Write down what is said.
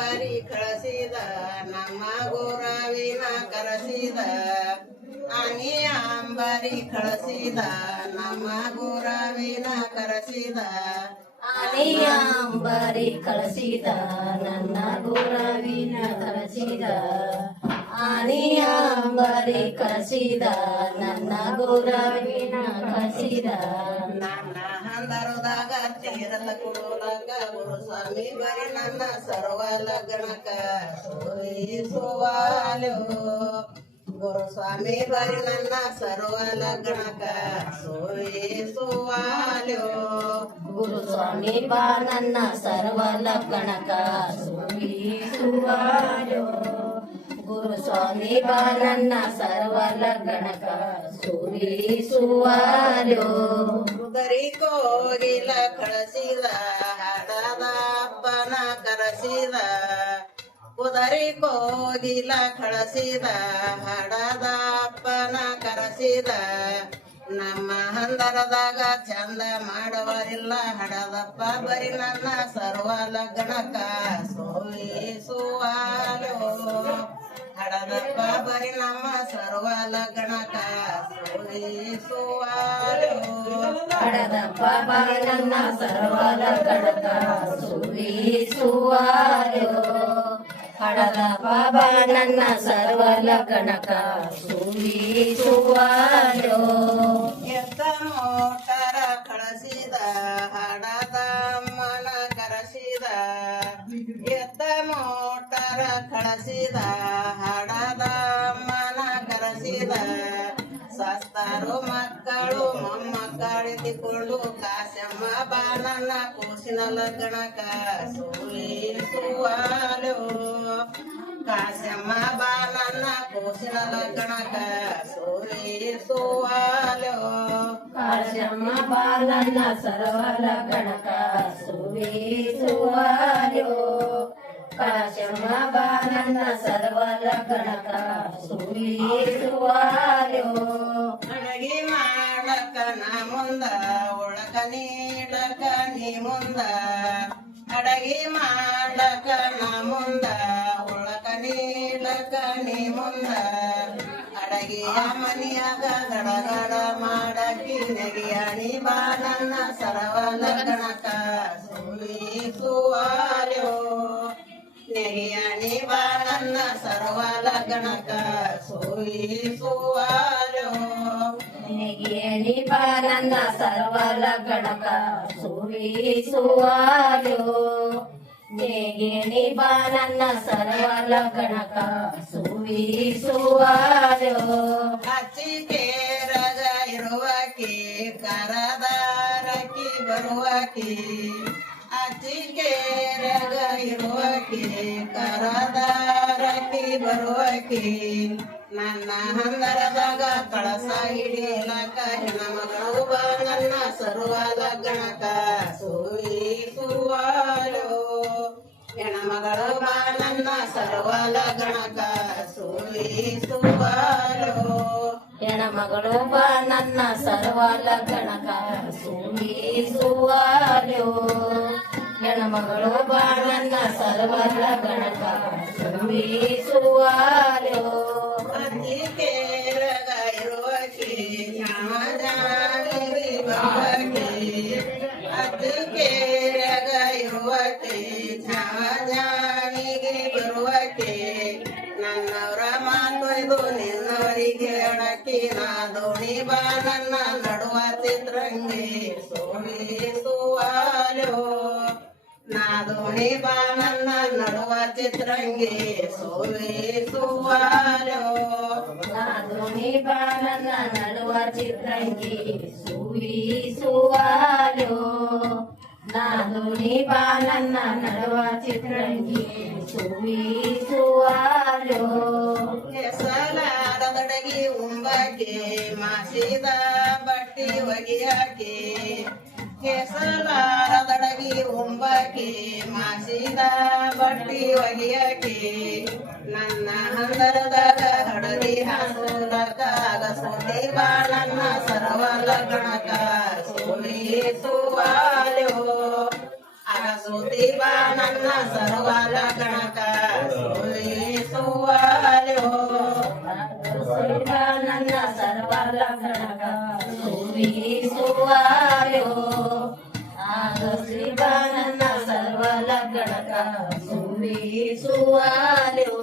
ಅಂಬರಿ ಕಳಿಸಿದ ನಮ್ಮ ಗುರವಿನ ಕರೆಸಿದ ಆನಿ ಅಂಬರಿ ಕಳಿಸಿದ ನಮ್ಮ ಗುರವಿನ ಕರೆಸಿದ ಆನೆಯ ಅಂಬರಿ ಕಳಿಸಿದ ನನ್ನ ಗುರವಿನ ಕಳಿಸಿದ ಆನೆಯ ಅಂಬರಿ ಕಳಿಸಿದ ನನ್ನ ಗುರವಿನ ಕಳಿಸಿದ ನನ್ನ ಹಂದರದಾಗ ತೀರದ ಕುಡುಲಕ ಗುರುಸ್ವಾಮಿ ಬರಿ ನನ್ನ ಸರ್ವ ಲಗ್ನಕ ಸೋಯಿಸುವಾಲು ಗುರುಸ್ವಾಮಿ ಬರಿ ನನ್ನ ಸರ್ವ ಲಗ್ನಕ ಸೋಯಿಸುವಾಲು ಗುರುಸ್ವಾಮಿ ಬಾ ನನ್ನ ಸರ್ವ ಲಗ್ನಕ ಸೋಯಿಸುವಾಲು ಗುರುಸ್ವಾಮಿ ಬಾ ನನ್ನ ಸರ್ವ ಲಗ್ನಕ ಸೋಯಿಸುವಾಲು ಉದರಿ ಕೋಗಿಲ ಕಳಿಸಿದ ಹಡದ ಅಪ್ಪನ ಕರೆಸಿದ ಉದರಿ ಕೋಗಿಲ ಕಳಿಸಿದ ಹಡದ ಅಪ್ಪನ ಕರೆಸಿದ ನಮ್ಮ ಹಂದರದಾಗ ಚಂದ ಮಾಡುವರಿಲ್ಲ ಹಡದಪ್ಪ ಬರಿ ನನ್ನ ಸರ್ವ ಲಗ್ನಕ ಸೋಯಿಸುವಾಲು ಹಡದಪ್ಪ ಬರಿ ನಮ್ಮ ಸರ್ವ ಲಗ್ನಕ ಸೋಯಿಸುವಾಲು ಹಡದಪ್ಪ ಬಾ ನನ್ನ ಸರ್ವ ಲಗ್ನಕ ಸೋಯಿಸುವಾಲು ಹಡದಪ್ಪ ಬಾ ನನ್ನ ಸರ್ವ ಲಗ್ನಕ ಸೋಯಿಸುವಾಲು ಎತ್ತ ಮೋಟರ ಕಳಿಸಿದ ಹಡದ ಅಮ್ಮನ ಕರೆಸಿದ ಎತ್ತ ಮೋಟರ ಕಳಿಸಿದ ಹಡದ ಅಮ್ಮನ ಕರೆಸಿದ ಸಸ್ತರು ಮಕ್ಕಳು ಮೊಮ್ಮಕ್ಕಳಿದ್ದುಕೊಂಡು ಕಾಶಮ್ಮ ಬಾ ನನ್ನ ಕೂಸಿನ ಲಗ್ನಕ ಸೋಯಿಸುವಾಲು ಕಾಶಮ್ಮ ಬಾ ನನ್ನ ಕೂಸಿನ ಲಗ್ನಕ ಸೋಯಿಸುವಾಲು ಕಾಶಮ್ಮ ಬಾ ನನ್ನ ಸರ್ವ ಲಗ್ನಕ ಸೋಯಿಸುವಾಲು ಕಾಶಮ್ಮ ಬಾ ನನ್ನ ಸರ್ವ ಲಗ್ನಕ ಸೋಯಿಸುವಾಲು ಅಡಗಿ ಮಾಡಕ ನಾ ಮುಂದ ಒಳಕ ನೀಡಕ ನೀ ಮುಂದ ಅಡಗಿ ಮಾಡಕ ನಾ ಮುಂದ ಒಳಕ ನೀಡಕ ನೀ ಮುಂದ ಅಡಗಿಯ ಮನಿಯಾಗ ಗಡಗಡ ಮಾಡಕಿ ನೆಗಿಯಾಣಿ ಬಾ ನನ್ನ ಸರ್ವ ಲಗ್ನಕ ಸೋಯಿಸುವಾಲು ನೆಗಿಯಾಣಿ ಬಾ ನನ್ನ ಸರ್ವ ಲಗ್ನಕ ಸೋಯಿಸುವಾಲು ನೆಗೆಯಣಿ ಬಾ ನನ್ನ ಸರ್ವ ಲಗ್ನಕ ಸೋಯಿಸುವಾಲು ನೆಗೆಯಣಿ ಬಾ ನನ್ನ ಸರ್ವ ಲಗ್ನಕ ಸೋಯಿಸುವಾಲು ಅಚ್ಚಿಕೇರಗ ಇರುವಕಿ ಕರದಾರಕಿ ಬರುವಕಿ ಅಚ್ಚಿಕೇರಗ ಇರುವಕಿ ಕರದಾರಕಿ ಬರುವಕಿ ನನ್ನ ಹಂದರದಾಗ ಕಳಸ ಹಿಡಿಯಲಕ ಹೆಣ್ಮಗಳು ಬಾ ನನ್ನ ಸರ್ವ ಲಗ್ನಕ ಸೋಯಿಸುವಾಲು ಹೆಣ್ಮಗಳು ಬಾ ನನ್ನ ಸರ್ವ ಲಗ್ನಕ ಸೋಯಿಸುವಾಲು ಹೆಣ್ಮಗಳು ಬಾ ನನ್ನ ಸರ್ವ ಲಗ್ನಕ ಸೋಯಿಸುವಾಲು ಹೆಣ್ಮಗಳು ಬಾ ನನ್ನ ಸರ್ವ ಲಗ್ನಕ ಸೋಯಿಸುವಾಲು ಅತ್ತಿಕೇರಗ ಇರುವಕಿ ಜಾಣಿ ಬರುವಕಿ ಅತ್ತಿಕೇರಗ ಇರುವಕಿ ಜಾಣಿಗೆ ಬರುವಕಿ ನನ್ನವರ ಮಾತೊಯ್ದು ನಿನ್ನವರಿಗೆ ಅಡಕಿ ನಾ ದೋಣಿ ಬಾ ನನ್ನ ನಡುವ ಚಿತ್ರಂಗಿ ಸೋಯಿಸುವಾಲು ನಾ ದೋಣಿ ಬಾ ನನ್ನ ನಡುವ ಚಿತ್ರಂಗಿ ಸೋಯಿಸುವಾಲು ನಾದೋಣಿ ಬಾ ನನ್ನ ನಡುವ ಚಿತ್ರಂಗಿ ಸೋಯಿಸುವಾಲು ನಾದೋಣಿ ಬಾ ನನ್ನ ನಡುವ ಚಿತ್ರಂಗಿ ಸೋಯಿಸುವಾಲು ಕೆಸಲಾರದಡಗಿ ಉಂಬಾಕಿ ಮಾಸಿದ ಬಟ್ಟಿ ಒಗಿಯಾಕಿ ಕೆಸಲಾರದಡಗಿ ಉಂಬಾಕಿ ಮಾಸಿದ ಬಟ್ಟಿ ಒಗಿಯಾಕಿ ನನ್ನ ಹಂದರದಾಗ ಹಡದಿ ಹಾಸುಲಕ ಅಗಸೋತಿ ಬಾ ನನ್ನ ಸರ್ವ ಲಗ್ನಕ ಸೋಯಿಸುವಾಲು ಅಗಸ ಸೋತಿ ಬಾ ನನ್ನ ಸರ್ವ ಲಗ್ನಕ ಸುವಾಲ್ಯೋ ನನ್ನ ಸರ್ವ ಲಗ್ನಕ ಸುವಾಲ್ಯೋ ಆಗಸ್ರಿ ಬಾ ನನ್ನ ಸರ್ವ ಲಗ್ನಕ ಸುವಾಲ್ಯೋ